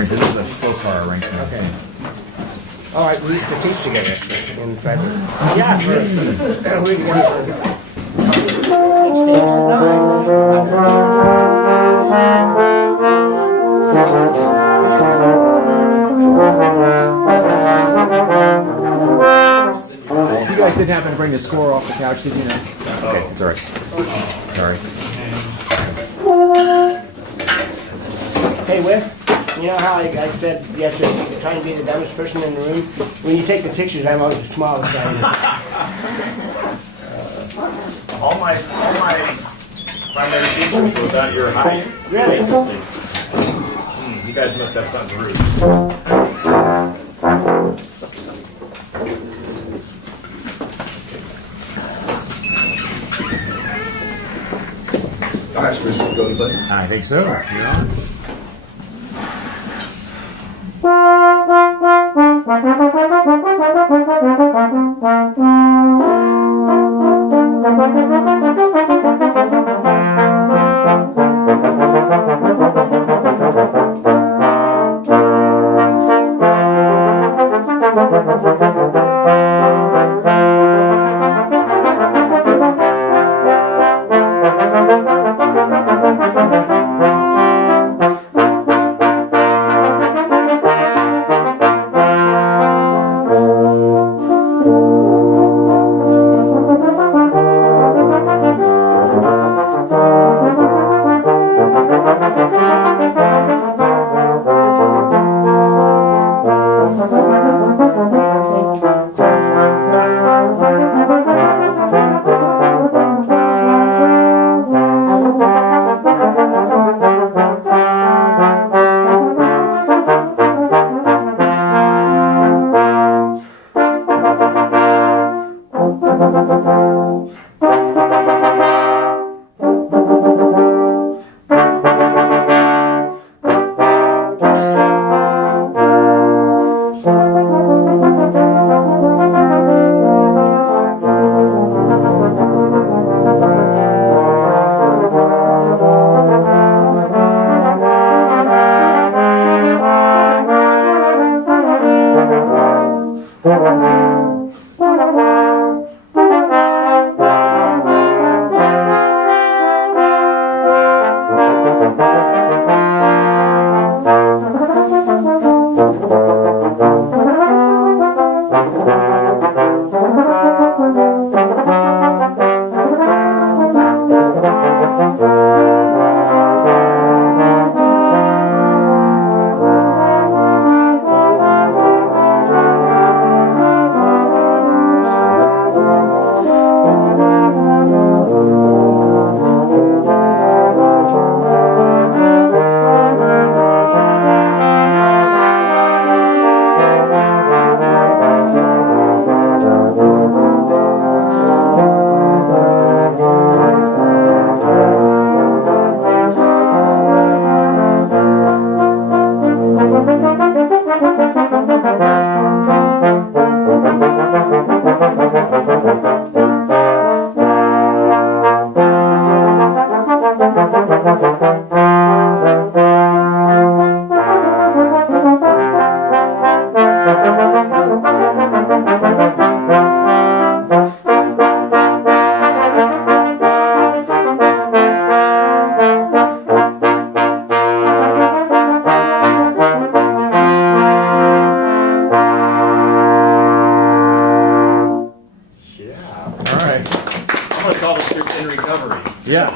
arrangement. This is a slow car arrangement. Okay. All right, we used to teach together in Frederick. Yeah, we together. You guys didn't happen to bring the score off the couch, did you? No? Okay, it's all right. Sorry. Hey, Whiff, you know how I said yesterday, trying to be the dumbest person in the room? When you take the pictures, I'm always the smallest guy. All my primary teachers were about your height. Really? You guys must have something rude. All right, so we're just going to play. I think so. You're on.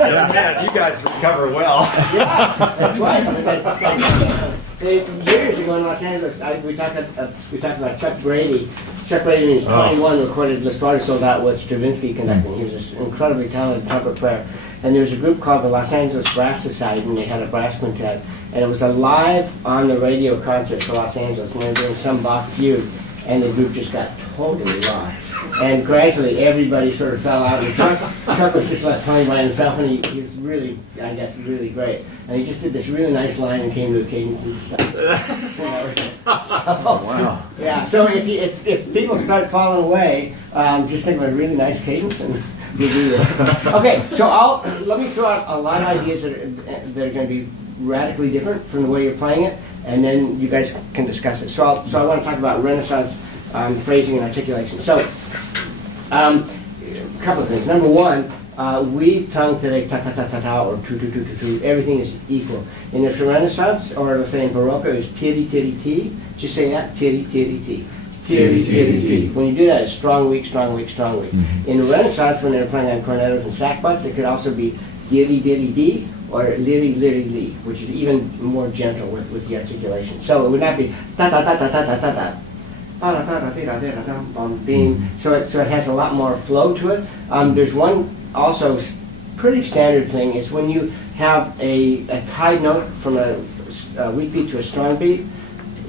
Man, you guys recover well. Twice. Years ago in Los Angeles, we talked about Chuck Brady. Chuck Brady in his 21 recorded Les Soirs Sold Out with Stravinsky conducting. He was this incredibly talented trumpet player. And there was a group called the Los Angeles Brass Society, and they had a brass quintet. And it was a live on the radio concert for Los Angeles, and they were doing some Bach fugue, and the group just got totally lost. And gradually everybody sort of fell out, and Chuck was just left playing by himself, and he was really, I guess, really great. And he just did this really nice line and came to a cadence and stuff. Wow. Yeah, so if people start falling away, just think about a really nice cadence and you'll do it. Okay, so let me throw out a lot of ideas that are going to be radically different from the way you're playing it. and then you guys can discuss it. So I want to talk about Renaissance phrasing and articulation. So a couple of things. Number one, we tongue today ta ta ta ta ta or tu tu tu tu tu. Everything is equal. In the Renaissance, or let's say in Baroque, it's tiri tiri ti. Did you say that? Tiri tiri ti. Tiri tiri ti. When you do that, it's strong weak, strong weak, strong weak. In the Renaissance, when they were playing on cornetos and sackbuts, it could also be diri diri di or liri liri li, which is even more gentle with the articulation. So it would not be ta ta ta ta ta ta ta ta. So it has a lot more flow to it. There's one also pretty standard thing is when you have a tied note from a weak beat to a strong beat,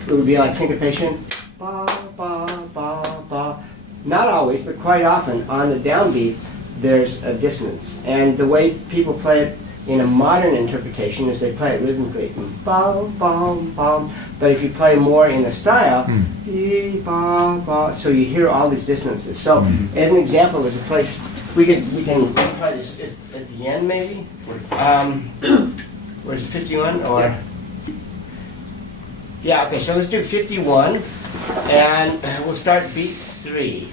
it would be like syncopation. Ba, ba, ba, ba. Not always, but quite often on the downbeat, there's a dissonance. And the way people play it in a modern interpretation is they play it rhythmically. Bum, bum, bum. But if you play more in the style, dee, ba, ba, so you hear all these dissonances. So as an example, there's a place we can play this at the end maybe. Where's it, 51 or? Yeah, okay, so let's do 51 and we'll start beat 3.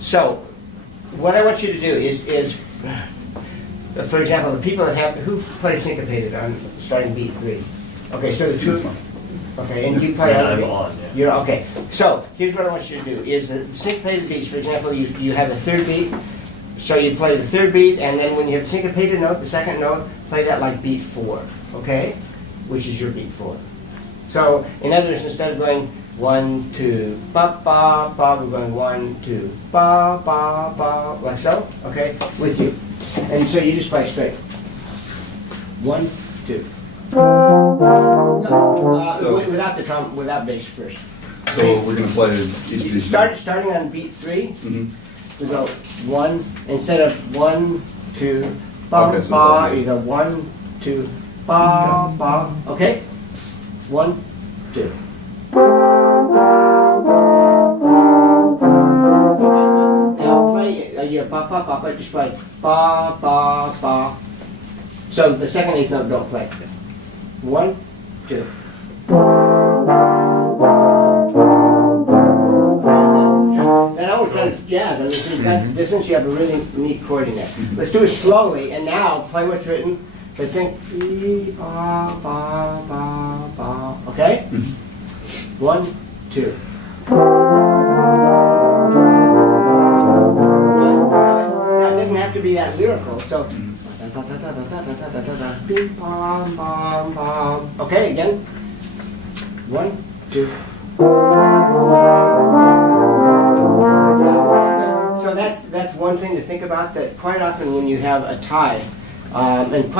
So what I want you to do is for example, the people that who play syncopated on starting beat 3. Okay, so the two. Okay, and you play. Yeah, I'm on. Yeah. You're okay. So here's what I want you to do: is the syncopated beats. For example, you have a third beat, so you play the third beat, and then when you have the syncopated note, the second note, play that like beat 4. Okay, which is your beat 4. So in other words, instead of going 1 2 ba ba ba, we're going 1 2 ba ba ba, like so. Okay, with you, and so you just play straight. 1 2. Without the drum, without bass first. So we're going to play each of these. Starting on beat 3, we go 1 instead of 1 2 ba Okay, so ba. it's You go 1 2 ba ba. Okay, 1 2. Now play your ba ba ba ba. Just play ba ba ba. So the second eighth note don't play. 1 2. That almost sounds jazz. I mean, so you've got distance, you have a really neat chord in there. Let's do it slowly, and now play what's written, but think e ba ba ba ba. Okay? 1 2. Now it doesn't have to be that lyrical, so. Okay, again. 1 2. So that's one thing to think about, that quite often when you have a tie, and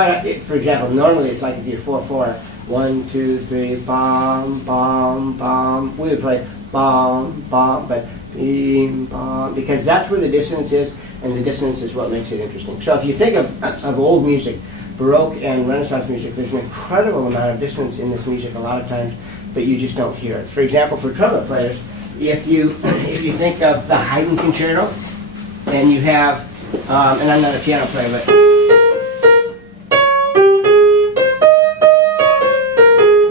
for example, normally it's like if you're 4/4, 1 2 3 bom bom bom. We would play bom bom, but bim bom, because that's where the dissonance is, and the dissonance is what makes it interesting. So if you think of old music, Baroque and Renaissance music, there's an incredible amount of dissonance in this music a lot of times, but you just don't hear it. For example, for trumpet players, if you think of the Haydn Concerto, and you have, and I'm not a piano player, but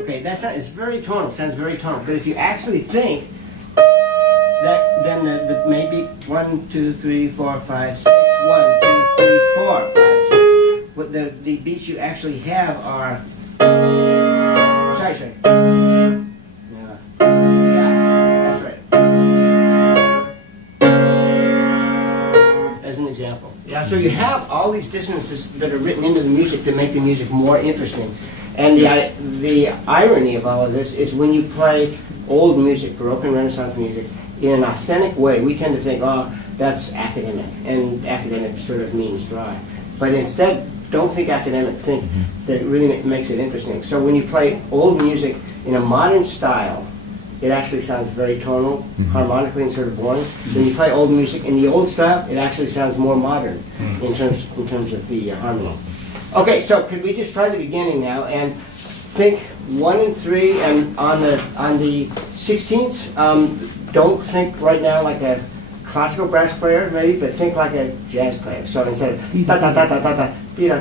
okay, it's very tonal, sounds very tonal. But if you actually think that, then the maybe 1 2 3 4 5 6, 1 2 3 4 5 6. What the beats you actually have are. Sorry. Yeah, that's right. As an example. Yeah, so you have all these dissonances that are written into the music to make the music more interesting. And the irony of all of this is when you play old music, Baroque and Renaissance music, in an authentic way, we tend to think, oh, that's academic, and academic sort of means dry. But instead, don't think academic, think that it really makes it interesting. So when you play old music in a modern style, it actually sounds very tonal, harmonically, and sort of boring. When you play old music in the old style, it actually sounds more modern in terms of the harmonies. Okay, so could we just try the beginning now and think 1 and 3, and on the 16ths, don't think right now like a classical brass player, maybe, but think like a jazz player. So instead of da da da da da da dee-da,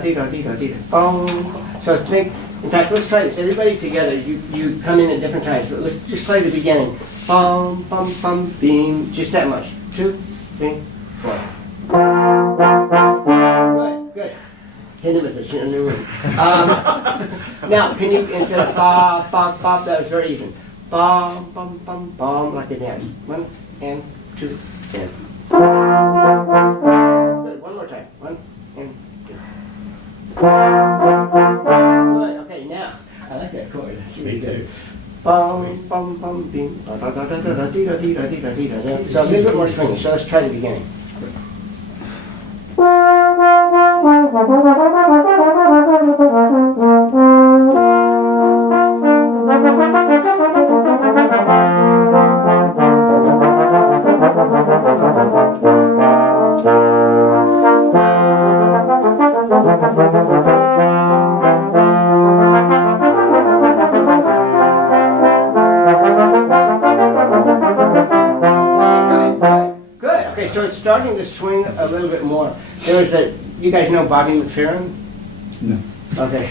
bong. So think, in fact, let's try this. Everybody together, you come in at different times, but let's just play the beginning. Bum, bum, bum, beam, just that much. 2, 3, 4. Good. Hit it with this in the room. Now, can you, instead of ba, ba, ba, that was very even. Bum, bum, bum, bum, like a dance. 1 and 2 and. Good. One more time. 1 and 2. Good. Okay, now I like that chord. That's really good. Bum, bum, bum, bing. Da, da, da, da, da, da, dee, da, dee, da, dee, da, dee, da. So a little bit more swinging. So let's try the beginning. Good. Okay, so it's starting to swing a little bit more. There was a, you guys know Bobby McFerrin? No. Okay.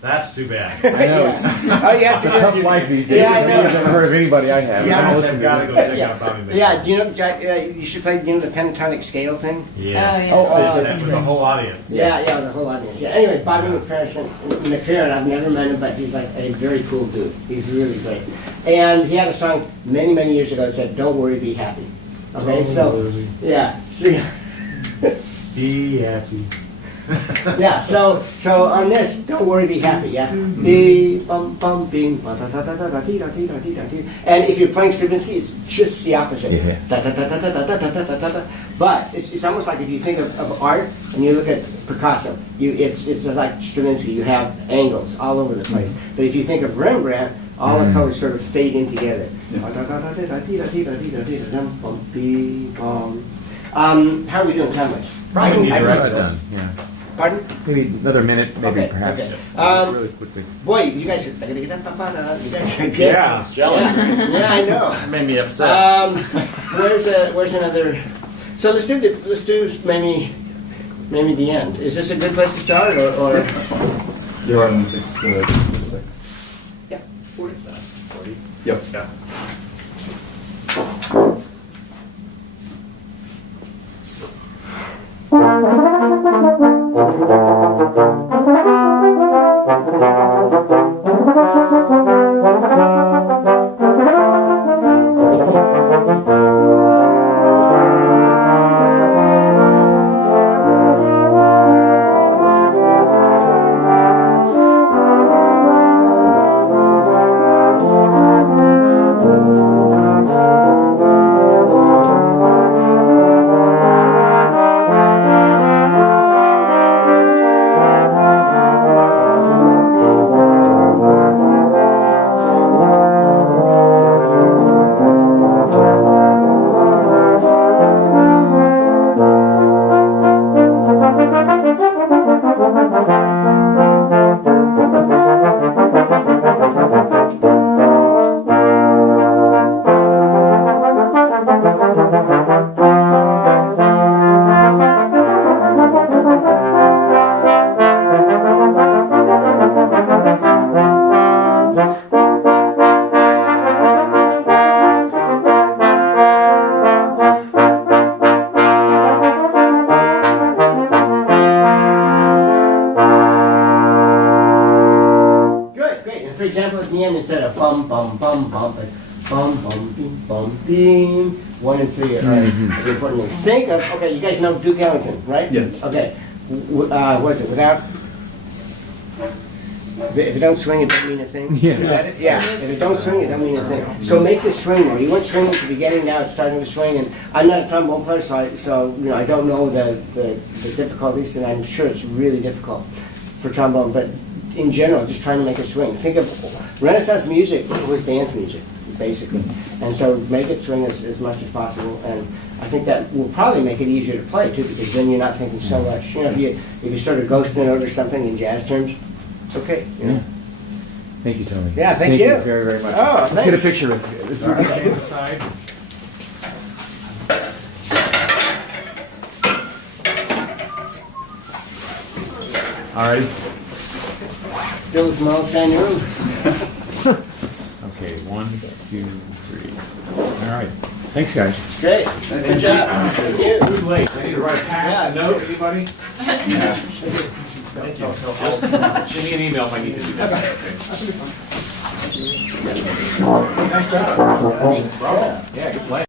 That's too bad. I know, Yeah. it's Oh, you have a to tough life these days. Yeah, I know. I've never heard of anybody I have. Yeah, I I listen I've to got to it. go check Yeah. out Bobby McFerrin. Yeah, do you know, Jack, you should play, you know, the pentatonic scale thing? Yes. Oh, That's with the whole audience. Yeah, the whole audience. Yeah. Anyway, Bobby McFerrin, I've never met him, but he's like a very cool dude. He's really great. And he had a song many, many years ago that said, "Don't worry, be happy." Okay, so, yeah. See, Be happy. yeah, so on this, don't worry, be happy, yeah? Be, bum, bum, bing, ba, da, da, da, da, da, dee, da, dee, da, dee, da, dee. And if you're playing Stravinsky, it's just the opposite. Yeah. Da, da, da, da, da, da, da, da, da, da, da. But it's almost like if you think of art and you look at Picasso, it's like Stravinsky, you have angles all over the place. But if you think of Rembrandt, all the colors sort of fade in together. Yeah. Da, da, da, da, da, dee, da, dee, da, dee, da, dee, da, dum, bum, bee, bum. How are we doing time-wise? Probably need I to can- wrap it Done, yeah. Pardon? Maybe another minute, maybe Okay, perhaps. okay. Really quickly. Boy, you guys are you guys are good. Yeah, jealous. Yeah, I know. Made me upset. Where's another? So let's do maybe the end. Is this a good place to start or? That's fine. You're on the 6th. Yeah. What is that? 40? Yep. Yeah. For example, at the end, instead of bum, bum, bum, bum, but bum, bum, beam, bum, beam, 1 and 3 are the important things. Think of, okay, you guys know Duke Ellington, right? Yes. Okay, what is it, without, if it don't swing, it doesn't mean a thing? Yeah. Is that it? Yeah, if it don't swing, it doesn't mean a thing. So make this swing more. You weren't swinging at the beginning, now it's starting to swing, and I'm not a trombone player, so you know, I don't know the difficulties, and I'm sure it's really difficult for trombone, but in general, just trying to make it swing. Think of Renaissance music was dance music, basically. And so make it swing as much as possible. And I think that will probably make it easier to play, too, because then you're not thinking so much. You know, if you sort of ghosting over something in jazz terms, it's okay. You know? Thank you, Tony. Yeah, thank you. very, very much. Oh, Let's get a thanks. picture of it. Stand aside. All right. Still the smallest guy in the room. Okay, 1, 2, 3. All right. Thanks, guys. Great. Good job. Thank you. Who's late? I need to write a pass, a note, anybody? Just send me an email if I need to do that. Okay. Nice job. Bravo. Yeah, good play.